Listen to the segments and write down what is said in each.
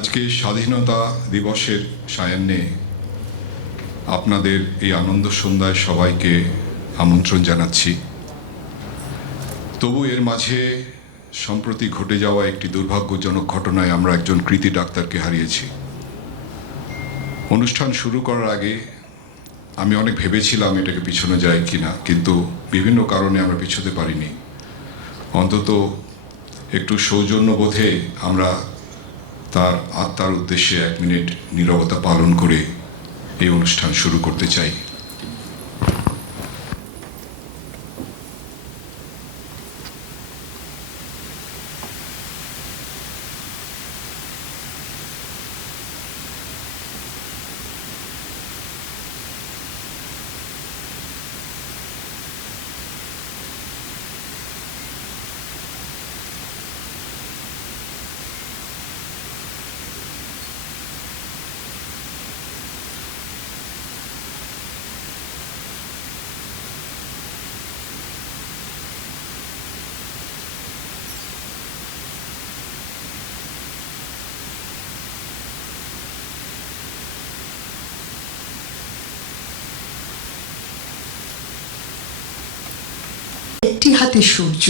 আজকে স্বাধীনতা দিবসের সায়ান্নে আপনাদের এই আনন্দ সন্ধ্যায় সবাইকে আমন্ত্রণ জানাচ্ছি। তবু এর মাঝে সম্প্রতি ঘটে যাওয়া একটি দুর্ভাগ্যজনক ঘটনায় আমরা একজন কৃতি ডাক্তারকে হারিয়েছি। অনুষ্ঠান শুরু করার আগে আমি অনেক ভেবেছিলাম এটাকে পিছনে যায় কিনা, কিন্তু বিভিন্ন কারণে আমরা পিছোতে পারিনি। অন্তত একটু সৌজন্য বোধে আমরা তার আত্মার উদ্দেশ্যে এক মিনিট নীরবতা পালন করে এই অনুষ্ঠান শুরু করতে চাই। একটি হাতে সূর্য,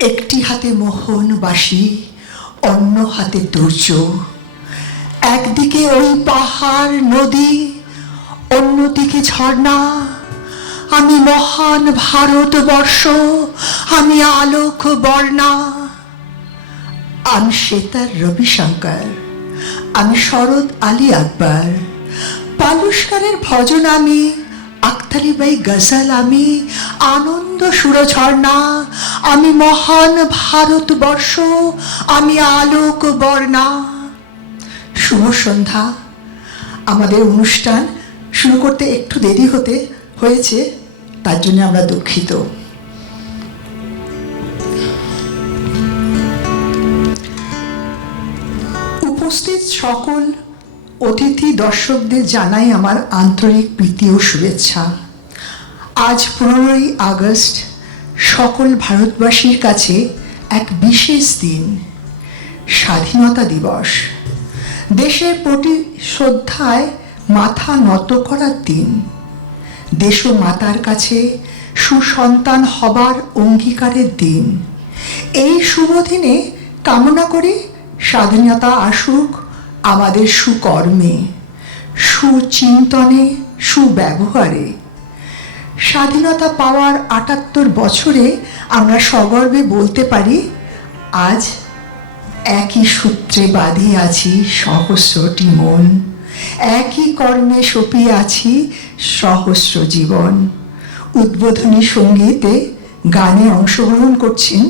একটি হাতে মোহন বাসি, অন্য হাতে দুর্য। একদিকে ওই পাহাড়, নদী, অন্যদিকে ঝর্ণা। আমি মহান ভারতবর্ষ, আমি আলোক বর্ণা। আমি শ্বেতার রবিশঙ্কর, আমি শরৎ আলী আকবর। পালুস্কারের ভজন আমি আক্তারিবাই গজল আমি, আনন্দ সুরঝর্ণা, আমি মহান ভারতবর্ষ, আমি আলোক বর্ণা। শুভ সন্ধ্যা। আমাদের অনুষ্ঠান শুরু করতে একটু দেরি হতে হয়েছে, তার জন্য আমরা দুঃখিত। উপস্থিত সকল অতিথি দর্শকদের জানাই আমার আন্তরিক প্রীতি ও শুভেচ্ছা। আজ পনেরোই আগস্ট, সকল ভারতবাসীর কাছে এক বিশেষ দিন, স্বাধীনতা দিবস। দেশের প্রতি শ্রদ্ধায় মাথা নত করার দিন। দেশ ও মাতার কাছে সুসন্তান হবার অঙ্গীকারের দিন। এই শুভ দিনে কামনা করি স্বাধীনতা আসুক। আমাদের সুকর্মে, সুচিন্তনে, সুব্যবহারে। স্বাধীনতা পাওয়ার আটাত্তর বছরে আমরা সগর্বে বলতে পারি, আজ একই সূত্রে বাঁধি আছি সহস্রটি মন, একই কর্মে সপিয়ে আছি সহস্র জীবন। উদ্বোধনী সঙ্গীতে গানে অংশগ্রহণ করছেন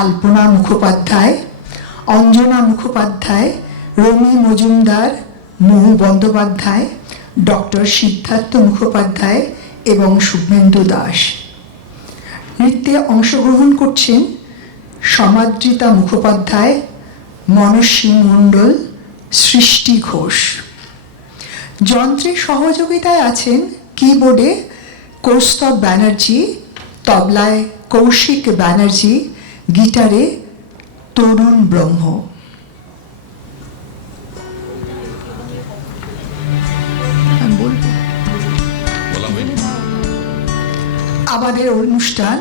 আলপনা মুখোপাধ্যায়, অঞ্জনা মুখোপাধ্যায় রমি মজুমদার, মহু বন্দ্যোপাধ্যায়, ডক্টর সিদ্ধার্থ মুখোপাধ্যায় এবং শুভেন্দু দাস। নৃত্যে অংশগ্রহণ করছেন সমাদৃতা মুখোপাধ্যায় মনস্বী মণ্ডল, সৃষ্টি ঘোষ। যন্ত্রের সহযোগিতায় আছেন কিবোর্ডে কৌস্তব ব্যানার্জি, তবলায় কৌশিক ব্যানার্জি, গিটারে তরুণ ব্রহ্ম। আমাদের অনুষ্ঠান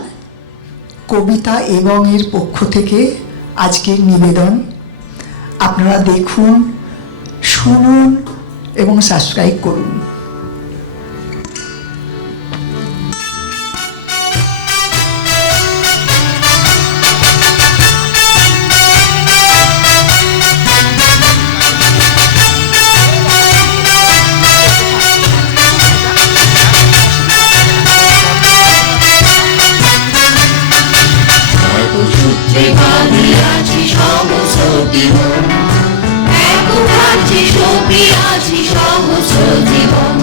কবিতা এবং এর পক্ষ থেকে আজকের নিবেদন। আপনারা দেখুন, শুনুন এবং সাবস্ক্রাইব করুন। জীবন এক কার্যে সপিয়াছি সমস্ত জীবন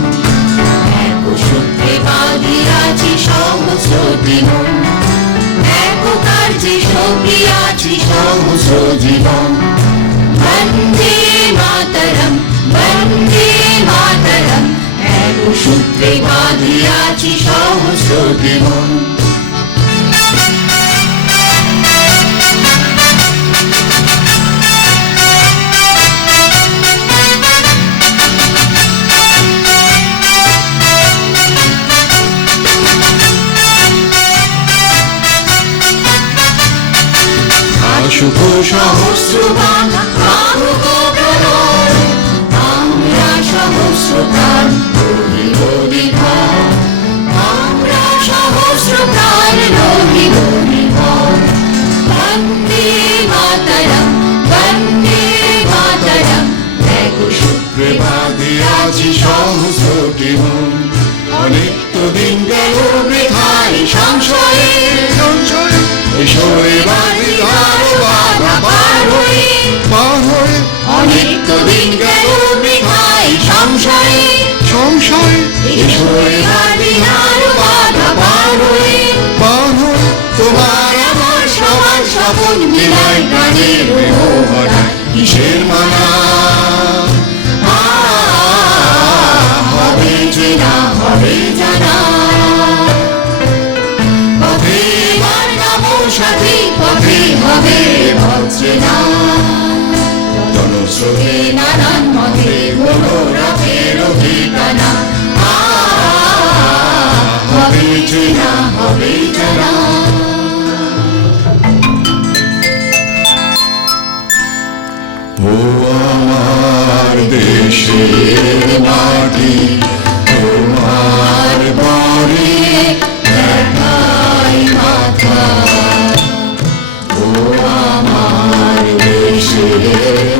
এক সূত্রে বাঁধিয়াছি সমস্ত জীবন এক কার্যে সপিয়াছি সমস্ত জীবন বন্দে মাতরম বন্দে মাতরম এক সূত্রে বাঁধিয়াছি সমস্ত জীবন। সহস্রবান লাখো প্রণয় আমরা সহস্রপ্রাণ রহিব নির্ভর। আমরা সহস্রপ্রাণ রহিব নির্ভর। বন্দে মাতরম বন্দে মাতরম। দেখো সূত্রে বাঁধে সহস্রটি অনেক তো দিন গেল বৃথায় সংশয়ে। সঞ্চয় এসো এবার বিহার সংশয় এসো এবার বিহার বাধা পার হয়ে। পার হয়ে তোমার আমার সবার স্বপন মিলাই প্রাণের মোহনা কিসের মাটি তোমার বাড়ি দেখাই মাথা ও আমার দেশের